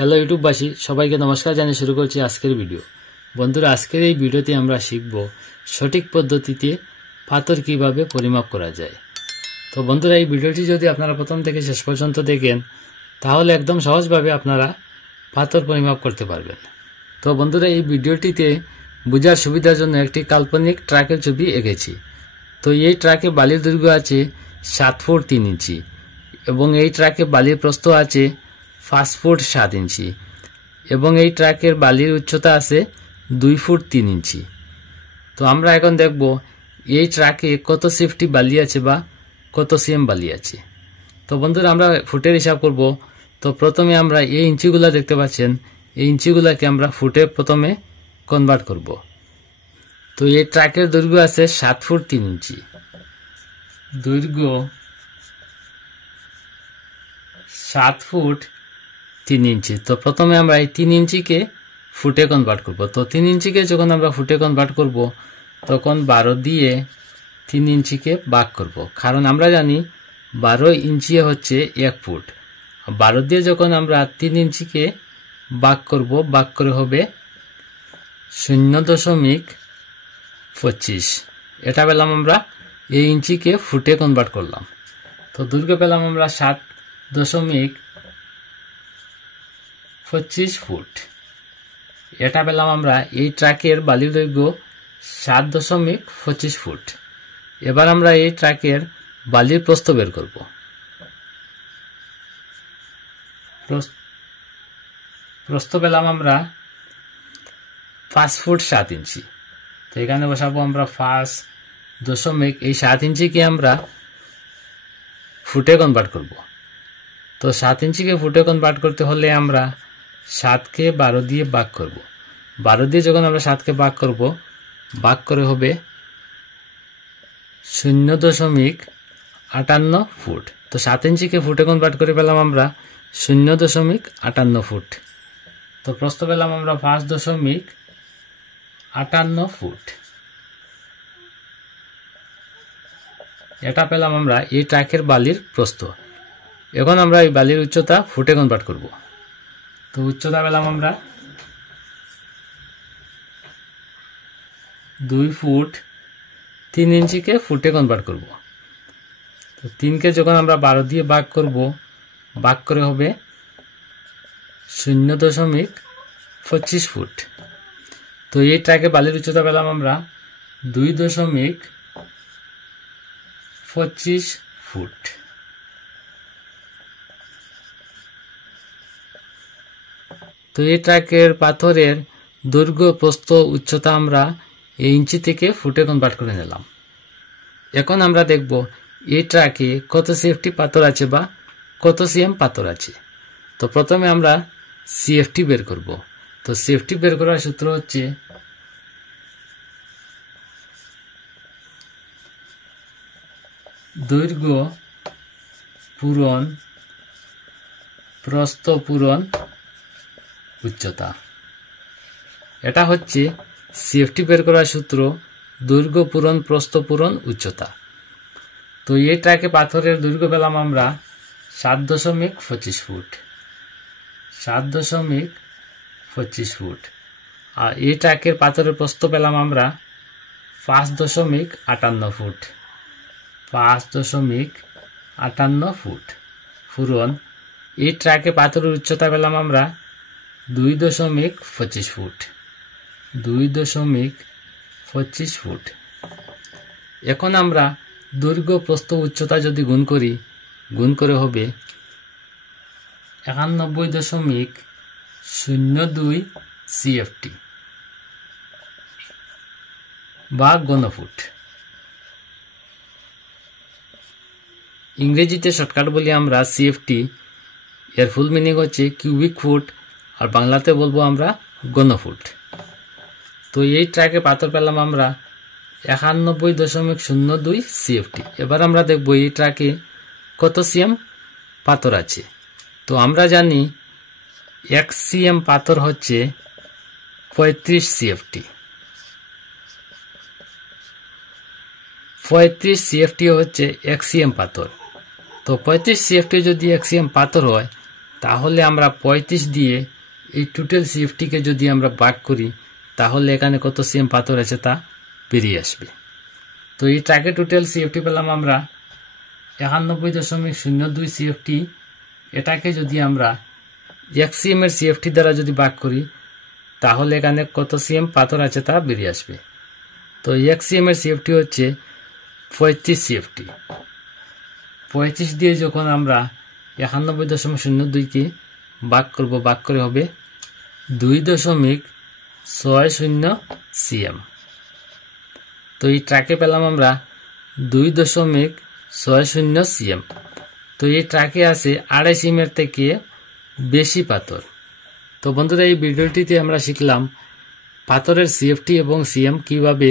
Hello ইউটিউববাসী, সবাইকে নমস্কার জানিয়ে শুরু করছি আজকের ভিডিও। বন্ধুরা, আজকের এই ভিডিওতে আমরা শিখব সঠিক পদ্ধতিতে পাথর কিভাবে পরিমাপ করা যায়। তো বন্ধুরা, এই ভিডিওটি যদি আপনারা প্রথম থেকে শেষ পর্যন্ত দেখেন তাহলে একদম সহজভাবে আপনারা পাথর পরিমাপ করতে পারবেন। তো বন্ধুরা, এই ভিডিওটিতে বোঝার সুবিধার জন্য একটি কাল্পনিক ট্রাকের ছবি এঁকেছি। তো এই ট্রাকে বালির দৈর্ঘ্য আছে 7 ফুট 3 ইঞ্চি এবং এই ট্রাকে বালির প্রস্থ আছে 5 ফুট 7 ইঞ্চি এবং এই ট্রাকের বালির উচ্চতা আছে 2 ফুট 3 ইঞ্চি। তো আমরা এখন দেখব এই ট্রাকে কত সেফটি বালি আছে বা কত সিএম বালি আছে। তো বন্ধুরা, আমরা ফুটের হিসাব করব। তো প্রথমে আমরা এই ইঞ্চিগুলা দেখতে পাচ্ছেন, এই ইঞ্চিগুলাকে আমরা ফুটে প্রথমে কনভার্ট করব। তো এই ট্রাকের দৈর্ঘ্য আছে 7 ফুট 3 ইঞ্চি, দৈর্ঘ্য 7 ফুট 3 ইঞ্চি। তো প্রথমে আমরা এই 3 ইঞ্চিকে ফুটে কনভার্ট করব। তো 3 ইঞ্চিকে যখন আমরা ফুটে কনভার্ট করব তখন 12 দিয়ে 3 ইঞ্চিকে ভাগ করব, কারণ আমরা জানি 12 ইঞ্চি হচ্ছে 1 ফুট। 12 দিয়ে যখন আমরা 3 ইঞ্চিকে ভাগ করব, ভাগ করে হবে 0.25। এটা পেলাম আমরা এই ইঞ্চিকে ফুটে কনভার্ট করলাম। তো দৈর্ঘ্য পেলাম আমরা 7.25 ফুট। এটা পেলাম আমরা এই ট্রাকের বালির দৈর্ঘ্য 7.25 ফুট। এবার আমরা এই ট্রাকের বালির প্রস্থ বের করব। প্রস্থ পেলাম আমরা 5 ফুট 7 ইঞ্চি। তো এখানে বসাবো আমরা 5.7 ইঞ্চিকে আমরা ফুটে কনভার্ট করব। তো 7 ইঞ্চিকে ফুটে কনভার্ট করতে হলে আমরা 7কে 12 দিয়ে ভাগ করব। 12 দিয়ে যখন আমরা 7কে ভাগ করব, ভাগ করে হবে 0.58 ফুট। তো 7 ইঞ্চিকে ফুটে কনভার্ট করে পেলাম আমরা 0.58 ফুট। তো প্রস্থ পেলাম আমরা 5.58 ফুট। এটা পেলাম আমরা এই ট্রাকের বালির প্রস্থ। এখন আমরা এই বালির উচ্চতা ফুটে কনভার্ট করব। তো উচ্চতা পেলাম আমরা 2 ফুট 3 ইঞ্চিকে ফুটে কনভার্ট করব। তো 3কে যখন আমরা 12 দিয়ে ভাগ করব, ভাগ করে হবে 0.25 ফুট। তো এই ট্রাকে বালির উচ্চতা পেলাম আমরা 2.25 ফুট। তো এই ট্রাকের পাথরের দৈর্ঘ্য, প্রস্থ, উচ্চতা আমরা এই ইঞ্চি থেকে ফুটে কনভার্ট করে নিলাম। এখন আমরা দেখব এই ট্রাকে কত সেফটি পাথর আছে বা কত সিএম পাথর আছে। তো প্রথমে আমরা সিএফটি বের করব। তো সেফটি বের করার সূত্র হচ্ছে দৈর্ঘ্য পূরণ প্রস্থ পূরণ উচ্চতা। এটা হচ্ছে সিএফটি বের করার সূত্র, দৈর্ঘ্য পূরণ প্রস্থ পূরণ উচ্চতা। তো এই ট্রাকে পাথরের দৈর্ঘ্য পেলাম আমরা 7.25 ফুট, 7.25 ফুট। আর এই ট্রাকের পাথরের প্রস্থ পেলাম আমরা 5.58 ফুট, 5.58 ফুট পূরণ। এই ট্রাকে পাথরের উচ্চতা পেলাম আমরা 2.25 ফুট, 2.25 ফুট। এখন আমরা দৈর্ঘ্য প্রস্থ উচ্চতা যদি গুণ করি, গুণ করে হবে 91.02 সিএফটি বা ঘনফুট। ইংরেজিতে শর্টকাট বলি আমরা সিএফটি, এর ফুল মিনিং হচ্ছে কিউবিক ফুট, আর বাংলাতে বলবো আমরা ঘনফুট। তো এই ট্রাকে পাথর পেলাম আমরা 91.02 সিএফটি। এবার আমরা দেখব এই ট্রাকে কত সিএম পাথর আছে। তো আমরা জানি 1 সিএম পাথর হচ্ছে 35 সিএফটি। 35 সিএফটি হচ্ছে 1 সিএম পাথর। তো 35 সিএফটি যদি 1 সিএম পাথর হয় তাহলে আমরা 35 দিয়ে এই টোটাল সিএফটিকে যদি আমরা ভাগ করি তাহলে এখানে কত সিএম পাথর আছে তা বেরিয়ে আসবে। তো এই ট্রাকে টোটাল সিএফটি পেলাম আমরা 91.02 সিএফটি। এটাকে যদি আমরা 1 সিএম এর সিএফটি দ্বারা যদি ভাগ করি তাহলে এখানে কত সিএম পাথর আছে তা বেরিয়ে আসবে। তো 1 সিএম এর সিএফটি হচ্ছে 35 সিএফটি। 35 দিয়ে যখন আমরা 91.02 কে ভাগ করব, ভাগ করে হবে 2.60 সিএম। তো এই ট্রাকে পেলাম আমরা 2.60 সিএম। তো এই ট্রাকে আছে 2.5 সিএম এর থেকে বেশি পাথর। তো বন্ধুরা, এই ভিডিওটিতে আমরা শিখলাম পাথরের সিএফটি এবং সিএম কিভাবে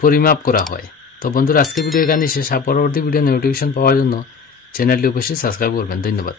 পরিমাপ করা হয়। তো বন্ধুরা, আজকে ভিডিও এখানে শেষ। পরবর্তী ভিডিও নোটিফিকেশন পাওয়ার জন্য চ্যানেলটি অবশ্যই সাবস্ক্রাইব করবেন। ধন্যবাদ।